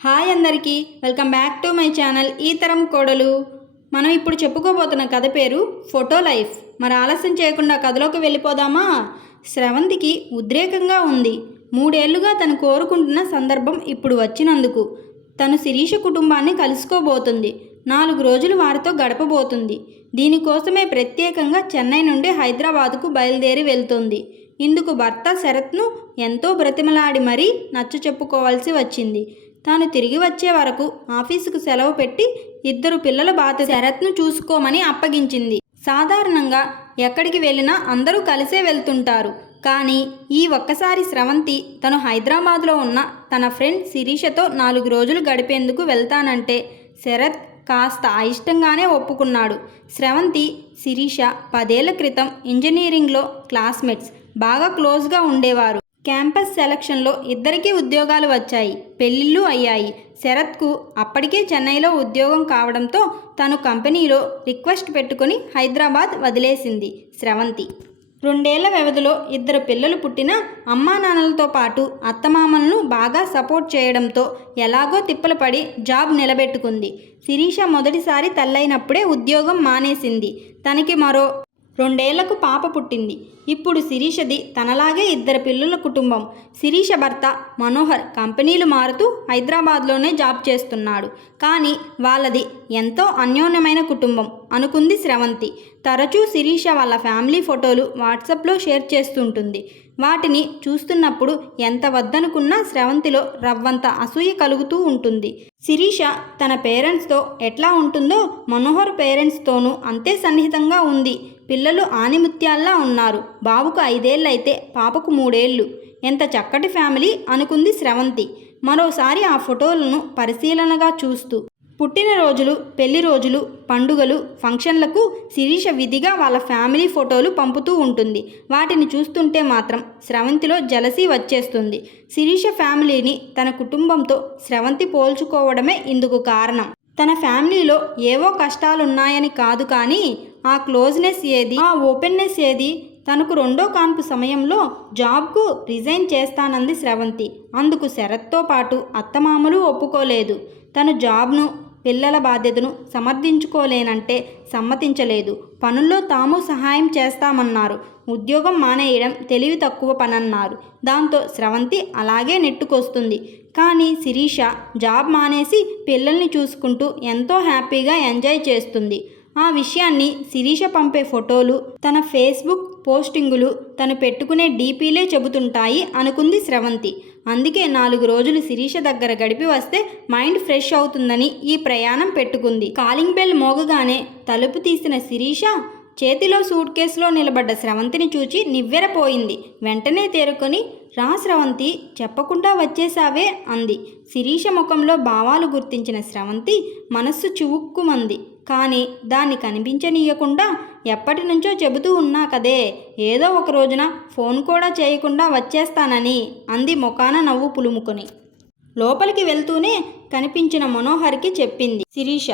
Hi అందరికీ welcome back to my channel ఈ తరం కోడలు. మనం ఇప్పుడు చెప్పుకోబోతున్న కథ పేరు ఫోటో లైఫ్. మరి ఆలస్యం చేయకుండా కథలోకి వెళ్ళిపోదామా? స్రవంతికి ఉద్రేకంగా ఉంది. మూడేళ్ళుగా తను కోరుకుంటున్న సందర్భం ఇప్పుడు వచ్చినందుకు. తను శిరీష కుటుంబాన్ని కలుసుకోబోతుంది. నాలుగు రోజులు వారితో గడపబోతుంది. దీనికోసమే ప్రత్యేకంగా చెన్నై నుండి హైదరాబాదుకు బయలుదేరి వెళ్తుంది. ఇందుకు భర్త శరత్ను ఎంతో బ్రతిమలాడి మరీ నచ్చ చెప్పుకోవాల్సి వచ్చింది. తాను తిరిగి వచ్చే వరకు ఆఫీసుకు సెలవు పెట్టి ఇద్దరు పిల్లల బాధ శరత్ను చూసుకోమని అప్పగించింది. సాధారణంగా ఎక్కడికి వెళ్ళినా అందరూ కలిసే వెళ్తుంటారు. కానీ ఈ ఒక్కసారి స్రవంతి తను హైదరాబాద్లో ఉన్న తన ఫ్రెండ్ శిరీషతో నాలుగు రోజులు గడిపేందుకు వెళ్తానంటే శరత్ కాస్త అయిష్టంగానే ఒప్పుకున్నాడు. స్రవంతి శిరీష పదేళ్ళ క్రితం ఇంజనీరింగ్లో క్లాస్మేట్స్ బాగా క్లోజ్గా ఉండేవారు. క్యాంపస్ సెలక్షన్లో ఇద్దరికీ ఉద్యోగాలు వచ్చాయి. పెళ్ళిళ్ళు అయ్యాయి. శరత్కు అప్పటికే చెన్నైలో ఉద్యోగం కావడంతో తను కంపెనీలో రిక్వెస్ట్ పెట్టుకుని హైదరాబాద్ వదిలేసింది స్రవంతి రెండేళ్ళ వ్యవధిలో ఇద్దరు పిల్లలు పుట్టిన అమ్మా నాన్నలతో పాటు అత్తమామలను బాగా సపోర్ట్ చేయడంతో ఎలాగో తిప్పలు పడి జాబ్ నిలబెట్టుకుంది. శిరీష మొదటిసారి తల్లైనప్పుడే ఉద్యోగం మానేసింది. తనకి మరో రెండేళ్ళకు పాప పుట్టింది. ఇప్పుడు శిరీషది తనలాగే ఇద్దరు పిల్లల కుటుంబం. శిరీష భర్త మనోహర్ కంపెనీలు మారుతూ హైదరాబాద్లోనే జాబ్ చేస్తున్నాడు. కానీ వాళ్ళది ఎంతో అన్యోన్యమైన కుటుంబం అనుకుంది శ్రవంతి తరచూ శిరీష వాళ్ళ ఫ్యామిలీ ఫోటోలు వాట్సాప్లో షేర్ చేస్తుంటుంది. వాటిని చూస్తున్నప్పుడు ఎంత వద్దనుకున్నా స్రవంతిలో రవ్వంత అసూయ కలుగుతూ ఉంటుంది. శిరీష తన పేరెంట్స్తో ఎట్లా ఉంటుందో మనోహర్ పేరెంట్స్తోనూ అంతే సన్నిహితంగా ఉంది. పిల్లలు ఆనిముత్యాల్లా ఉన్నారు. బాబుకు ఐదేళ్ళైతే పాపకు మూడేళ్ళు. ఎంత చక్కటి ఫ్యామిలీ అనుకుంది స్రవంతి. మరోసారి ఆ ఫోటోలను పరిశీలనగా చూస్తూ. పుట్టినరోజులు పెళ్ళి రోజులు పండుగలు ఫంక్షన్లకు శిరీష విధిగా వాళ్ళ ఫ్యామిలీ ఫోటోలు పంపుతూ ఉంటుంది. వాటిని చూస్తుంటే మాత్రం స్రవంతిలో జలసీ వచ్చేస్తుంది. శిరీష ఫ్యామిలీని తన కుటుంబంతో స్రవంతి పోల్చుకోవడమే ఇందుకు కారణం. తన ఫ్యామిలీలో ఏవో కష్టాలున్నాయని కాదు కానీ ఆ క్లోజ్నెస్ ఏది ఆ ఓపెన్నెస్ ఏది తనకు రెండో కాన్పు సమయంలో జాబ్కు రిజైన్ చేస్తానంది స్రవంతి. అందుకు శరత్తో పాటు అత్తమామలు ఒప్పుకోలేదు. తను జాబ్ను పిల్లల బాధ్యతను సమర్థించుకోలేనంటే సమ్మతించలేదు. పనుల్లో తాము సహాయం చేస్తామన్నారు. ఉద్యోగం మానేయడం తెలివి తక్కువ పనన్నారు. దాంతో స్రవంతి అలాగే నెట్టుకొస్తుంది. కానీ శిరీష జాబ్ మానేసి పిల్లల్ని చూసుకుంటూ ఎంతో హ్యాపీగా ఎంజాయ్ చేస్తుంది. ఆ విషయాన్ని శిరీష పంపే ఫోటోలు తన ఫేస్బుక్ పోస్టింగులు తను పెట్టుకునే డీపీలే చెబుతుంటాయి అనుకుంది స్రవంతి. అందుకే నాలుగు రోజులు శిరీష దగ్గర గడిపి వస్తే మైండ్ ఫ్రెష్ అవుతుందని ఈ ప్రయాణం పెట్టుకుంది. కాలింగ్ బెల్ మోగగానే తలుపు తీసిన శిరీష చేతిలో సూట్ కేసులో నిలబడ్డ స్రవంతిని చూచి నివ్వెరపోయింది. వెంటనే తేరుకొని రా స్రవంతి చెప్పకుండా వచ్చేసావే అంది. శిరీష ముఖంలో భావాలు గుర్తించిన స్రవంతి మనస్సు చివుక్కుమంది. కానీ దాన్ని కనిపించనీయకుండా ఎప్పటి నుంచో చెబుతూ ఉన్నా కదే ఏదో ఒక రోజున ఫోన్ కూడా చేయకుండా వచ్చేస్తానని అంది ముఖాన నవ్వు పులుముకొని. లోపలికి వెళ్తూనే కనిపించిన మనోహర్కి చెప్పింది శిరీష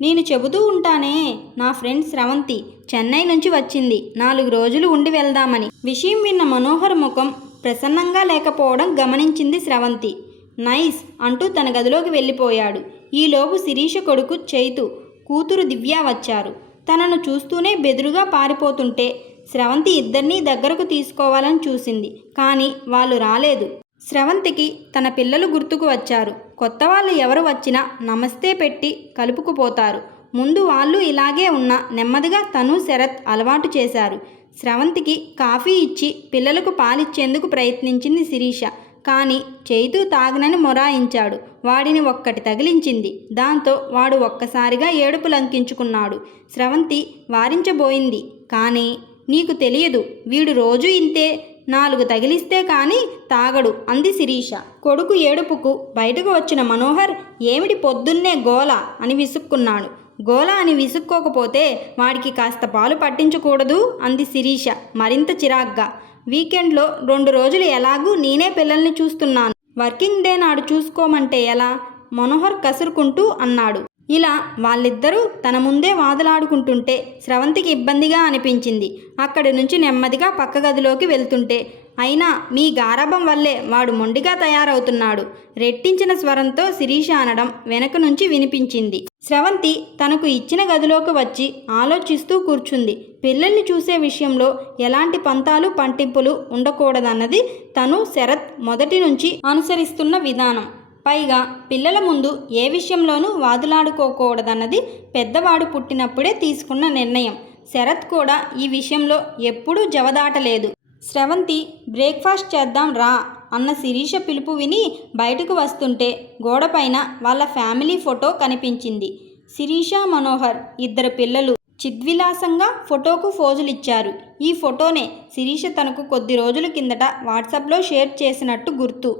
నేను చెబుతూ ఉంటానే నా ఫ్రెండ్ స్రవంతి చెన్నై నుంచి వచ్చింది నాలుగు రోజులు ఉండి వెళ్దామని. విషయం విన్న మనోహర్ ముఖం ప్రసన్నంగా లేకపోవడం గమనించింది స్రవంతి. నైస్ అంటూ తన గదిలోకి వెళ్ళిపోయాడు. ఈలోపు శిరీష కొడుకు చైతు కూతురు దివ్య వచ్చారు. తనను చూస్తూనే బెదురుగా పారిపోతుంటే స్రవంతి ఇద్దరినీ దగ్గరకు తీసుకోవాలని చూసింది కానీ వాళ్ళు రాలేదు. స్రవంతికి తన పిల్లలు గుర్తుకు వచ్చారు. కొత్త వాళ్ళు ఎవరు వచ్చినా నమస్తే పెట్టి కలుపుకుపోతారు. ముందు వాళ్ళు ఇలాగే ఉన్న నెమ్మదిగా తను శరత్ అలవాటు చేశారు. స్రవంతికి కాఫీ ఇచ్చి పిల్లలకు పాలిచ్చేందుకు ప్రయత్నించింది శిరీష. కానీ చైతు తాగనని మొరాయించాడు. వాడిని ఒక్కటి తగిలించింది. దాంతో వాడు ఒక్కసారిగా ఏడుపు లంకించుకున్నాడు స్రవంతి వారించబోయింది. కానీ నీకు తెలియదు వీడు రోజు ఇంతే. నాలుగు తగిలిస్తే కానీ తాగడు అంది శిరీష. కొడుకు ఏడుపుకు బయటకు వచ్చిన మనోహర్ ఏమిటి పొద్దున్నే గోల అని విసుక్కున్నాడు. గోల అని విసుక్కోకపోతే వాడికి కాస్త పాలు పట్టించకూడదు అంది శిరీష మరింత చిరాగ్గా. వీకెండ్లో రెండు రోజులు ఎలాగూ నేనే పిల్లల్ని చూస్తున్నాను. వర్కింగ్ డే నాడు చూసుకోమంటే ఎలా? మనోహర్ కసురుకుంటూ అన్నాడు. ఇలా వాళ్ళిద్దరూ తన ముందే వాదలాడుకుంటుంటే స్రవంతికి ఇబ్బందిగా అనిపించింది. అక్కడి నుంచి నెమ్మదిగా పక్క గదిలోకి వెళ్తుంటే అయినా మీ గారాభం వల్లే వాడు మొండిగా తయారవుతున్నాడు. రెట్టించిన స్వరంతో శిరీష అనడం వెనక నుంచి వినిపించింది. స్రవంతి తనకు ఇచ్చిన గదిలోకి వచ్చి ఆలోచిస్తూ కూర్చుంది. పిల్లల్ని చూసే విషయంలో ఎలాంటి పంతాలు పంటింపులు ఉండకూడదన్నది తను శరత్ మొదటి నుంచి అనుసరిస్తున్న విధానం. పైగా పిల్లల ముందు ఏ విషయంలోనూ వాదులాడుకోకూడదన్నది పెద్దవాడు పుట్టినప్పుడే తీసుకున్న నిర్ణయం. శరత్ కూడా ఈ విషయంలో ఎప్పుడూ జవదాటలేదు. స్రవంతి బ్రేక్ఫాస్ట్ చేద్దాం రా అన్న శిరీష పిలుపు విని బయటకు వస్తుంటే గోడపైన వాళ్ళ ఫ్యామిలీ ఫోటో కనిపించింది. శిరీష మనోహర్ ఇద్దరు పిల్లలు చిద్విలాసంగా ఫోటోకు ఫోజులిచ్చారు. ఈ ఫోటోనే శిరీష తనకు కొద్ది రోజుల కిందట వాట్సాప్లో షేర్ చేసినట్టు గుర్తు.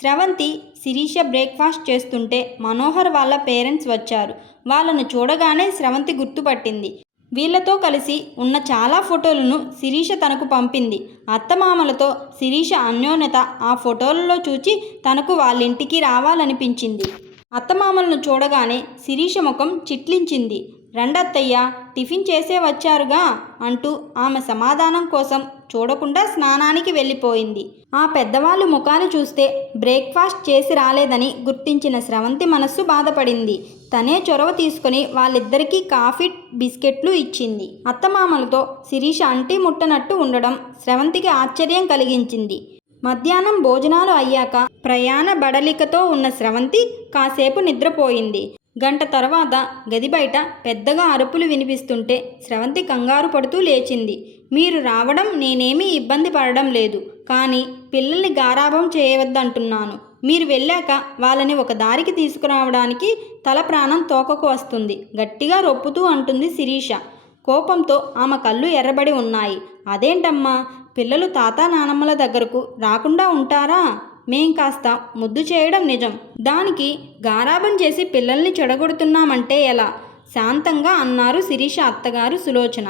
స్రవంతి శిరీష బ్రేక్ఫాస్ట్ చేస్తుంటే మనోహర్ వాళ్ళ పేరెంట్స్ వచ్చారు. వాళ్ళను చూడగానే స్రవంతి గుర్తుపట్టింది. వీళ్ళతో కలిసి ఉన్న చాలా ఫోటోలను శిరీష తనకు పంపింది. అత్తమామలతో శిరీష అన్యోన్యత ఆ ఫోటోలలో చూచి తనకు వాళ్ళింటికి రావాలనిపించింది. అత్తమామలను చూడగానే శిరీష ముఖం చిట్లించింది. రెండత్తయ్య టిఫిన్ చేసే వచ్చారుగా అంటూ ఆమె సమాధానం కోసం చూడకుండా స్నానానికి వెళ్ళిపోయింది. ఆ పెద్దవాళ్ళు ముఖాలు చూస్తే బ్రేక్ఫాస్ట్ చేసి రాలేదని గుర్తించిన స్రవంతి మనస్సు బాధపడింది. తనే చొరవ తీసుకుని వాళ్ళిద్దరికీ కాఫీ బిస్కెట్లు ఇచ్చింది. అత్తమామలతో శిరీష అంటీ ముట్టనట్టు ఉండడం స్రవంతికి ఆశ్చర్యం కలిగించింది. మధ్యాహ్నం భోజనాలు అయ్యాక ప్రయాణ బడలికతో ఉన్న స్రవంతి కాసేపు నిద్రపోయింది. గంట తర్వాత గది బయట పెద్దగా అరుపులు వినిపిస్తుంటే స్రవంతి కంగారు పడుతూ లేచింది. మీరు రావడం నేనేమీ ఇబ్బంది పడడం లేదు కానీ పిల్లల్ని గారాభం చేయవద్దంటున్నాను. మీరు వెళ్ళాక వాళ్ళని ఒక దారికి తీసుకురావడానికి తల ప్రాణం తోకకు వస్తుంది గట్టిగా రొప్పుతూ అంటుంది శిరీష. కోపంతో ఆమె కళ్ళు ఎర్రబడి ఉన్నాయి. అదేంటమ్మా? పిల్లలు తాత నానమ్మల దగ్గరకు రాకుండా ఉంటారా? మేం కాస్త ముద్దు చేయడం నిజం. దానికి గారాబం చేసి పిల్లల్ని చెడగొడుతున్నామంటే ఎలా? శాంతంగా అన్నారు శిరీష అత్తగారు సులోచన.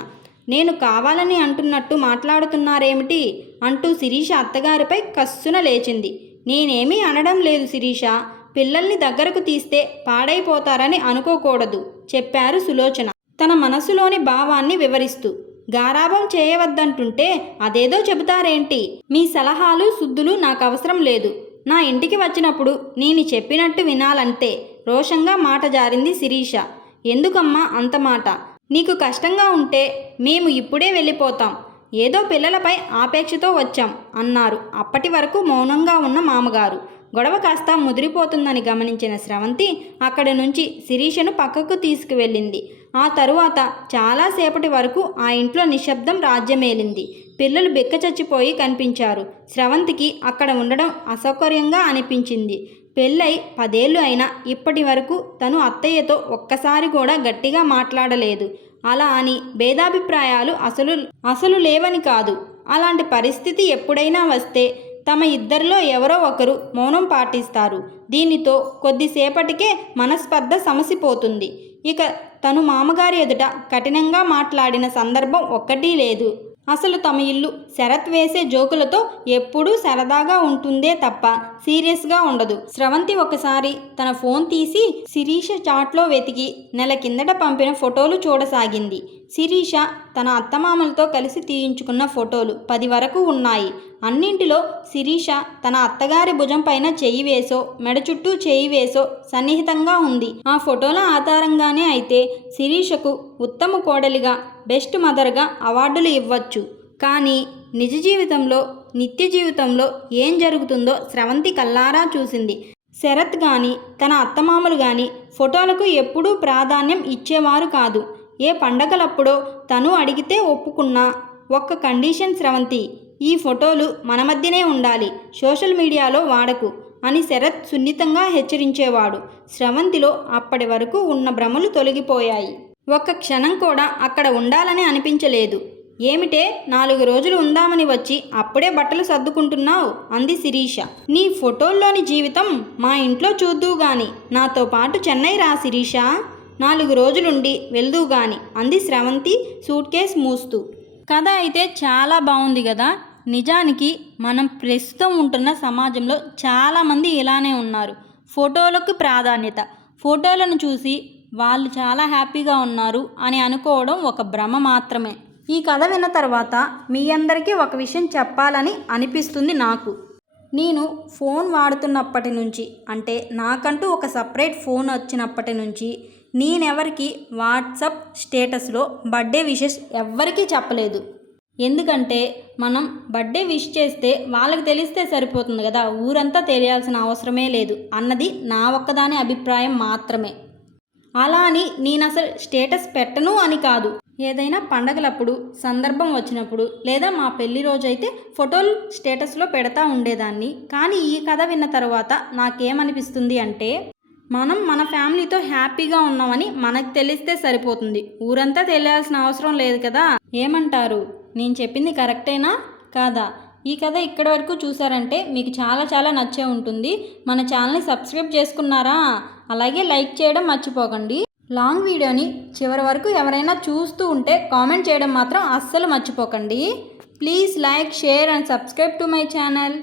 నేను కావాలని అంటున్నట్టు మాట్లాడుతున్నారేమిటి? అంటూ శిరీష అత్తగారిపై కస్సున లేచింది. నేనేమీ అనడం లేదు శిరీష. పిల్లల్ని దగ్గరకు తీస్తే పాడైపోతారని అనుకోకూడదు చెప్పారు సులోచన. తన మనసులోని భావాన్ని వివరిస్తూ. గారాభం చేయవద్దంటుంటే అదేదో చెబుతారేంటి? మీ సలహాలు శుద్ధులు నాకు అవసరం లేదు. నా ఇంటికి వచ్చినప్పుడు నేను చెప్పినట్టు వినాలంతే. రోషంగా మాట జారింది శిరీష. ఎందుకమ్మా అంత మాట? నీకు కష్టంగా ఉంటే మేము ఇప్పుడే వెళ్ళిపోతాం. ఏదో పిల్లలపై ఆపేక్షతో వచ్చాం అన్నారు. అప్పటి వరకు మౌనంగా ఉన్న మామగారు. గొడవ కాస్త ముదిరిపోతుందని గమనించిన స్రవంతి అక్కడి నుంచి శిరీషను పక్కకు తీసుకువెళ్ళింది. ఆ తరువాత చాలాసేపటి వరకు ఆ ఇంట్లో నిశ్శబ్దం రాజ్యమేలింది. పిల్లలు బిక్కచచ్చిపోయి కనిపించారు. స్రవంతికి అక్కడ ఉండడం అసౌకర్యంగా అనిపించింది. పెళ్ళై పదేళ్ళు అయినా ఇప్పటి వరకు తను అత్తయ్యతో ఒక్కసారి కూడా గట్టిగా మాట్లాడలేదు. అలా అని భేదాభిప్రాయాలు అసలు అసలు లేవని కాదు. అలాంటి పరిస్థితి ఎప్పుడైనా వస్తే తమ ఇద్దరిలో ఎవరో ఒకరు మౌనం పాటిస్తారు. దీనితో కొద్దిసేపటికే మనస్పర్ధ సమసిపోతుంది. ఇక తను మామగారి ఎదుట కఠినంగా మాట్లాడిన సందర్భం ఒక్కటీ లేదు. అసలు తమ ఇల్లు శరత్ వేసే జోకులతో ఎప్పుడూ సరదాగా ఉంటుందే తప్ప సీరియస్గా ఉండదు. స్రవంతి ఒకసారి తన ఫోన్ తీసి శిరీష చాట్లో వెతికి నెల కిందట పంపిన ఫోటోలు చూడసాగింది. శిరీష తన అత్తమామలతో కలిసి తీయించుకున్న ఫోటోలు పది వరకు ఉన్నాయి. అన్నింటిలో శిరీష తన అత్తగారి భుజం పైన చెయ్యి వేసో మెడ చుట్టూ చేయి వేసో సన్నిహితంగా ఉంది. ఆ ఫోటోల ఆధారంగానే అయితే శిరీషకు ఉత్తమ కోడలిగా బెస్ట్ మదర్గా అవార్డులు ఇవ్వచ్చు. కానీ నిజ జీవితంలో నిత్య జీవితంలో ఏం జరుగుతుందో స్రవంతి కల్లారా చూసింది. శరత్ గాని తన అత్తమామలు గాని ఫోటోలకు ఎప్పుడూ ప్రాధాన్యం ఇచ్చేవారు కాదు. ఏ పండగలప్పుడో తను అడిగితే ఒప్పుకున్నా. ఒక్క కండిషన్ స్రవంతి ఈ ఫోటోలు మన మధ్యనే ఉండాలి సోషల్ మీడియాలో వాడకు అని శరత్ సున్నితంగా హెచ్చరించేవాడు. స్రవంతిలో అప్పటి వరకు ఉన్న భ్రమలు తొలగిపోయాయి. ఒక్క క్షణం కూడా అక్కడ ఉండాలని అనిపించలేదు. ఏమిటే నాలుగు రోజులు ఉందామని వచ్చి అప్పుడే బట్టలు సర్దుకుంటున్నావు? అంది శిరీష. నీ ఫోటోల్లోని జీవితం మా ఇంట్లో చూద్దూ గాని నాతో పాటు చెన్నై రా శిరీష. నాలుగు రోజులుండి వెళ్దూ గాని అంది స్రవంతి సూట్ కేస్ మూస్తూ. కథ అయితే చాలా బాగుంది కదా నిజానికి మనం ప్రస్తుతం ఉంటున్న సమాజంలో చాలామంది ఇలానే ఉన్నారు. ఫోటోలకు ప్రాధాన్యత. ఫోటోలను చూసి వాళ్ళు చాలా హ్యాపీగా ఉన్నారు అని అనుకోవడం ఒక భ్రమ మాత్రమే. ఈ కథ విన్న తర్వాత మీ అందరికీ ఒక విషయం చెప్పాలని అనిపిస్తుంది నాకు. నేను ఫోన్ వాడుతున్నప్పటి నుంచి అంటే నాకంటూ ఒక సపరేట్ ఫోన్ వచ్చినప్పటి నుంచి నేనెవరికి వాట్సప్ స్టేటస్లో బర్త్డే విషెస్ ఎవ్వరికీ చెప్పలేదు. ఎందుకంటే మనం బర్త్డే విష్ చేస్తే వాళ్ళకి తెలిస్తే సరిపోతుంది కదా ఊరంతా తెలియాల్సిన అవసరమే లేదు అన్నది నా ఒక్కదాని అభిప్రాయం మాత్రమే. అలా అని నేను అసలు స్టేటస్ పెట్టను అని కాదు. ఏదైనా పండగలప్పుడు సందర్భం వచ్చినప్పుడు లేదా మా పెళ్ళి రోజైతే ఫోటోలు స్టేటస్లో పెడతా ఉండేదాన్ని. కానీ ఈ కథ విన్న తర్వాత నాకేమనిపిస్తుంది అంటే మనం మన ఫ్యామిలీతో హ్యాపీగా ఉన్నామని మనకు తెలిస్తే సరిపోతుంది. ఊరంతా తెలియాల్సిన అవసరం లేదు కదా? ఏమంటారు? నేను చెప్పింది కరెక్టేనా? కాదా? ఈ కథ ఇక్కడి వరకు చూసారంటే మీకు చాలా చాలా నచ్చే ఉంటుంది. మన ఛానల్ని సబ్స్క్రైబ్ చేసుకున్నారా? అలాగే లైక్ చేయడం మర్చిపోకండి. లాంగ్ వీడియోని చివరి వరకు ఎవరైనా చూస్తూ ఉంటే కామెంట్ చేయడం మాత్రం అస్సలు మర్చిపోకండి. Please like share and subscribe to my channel.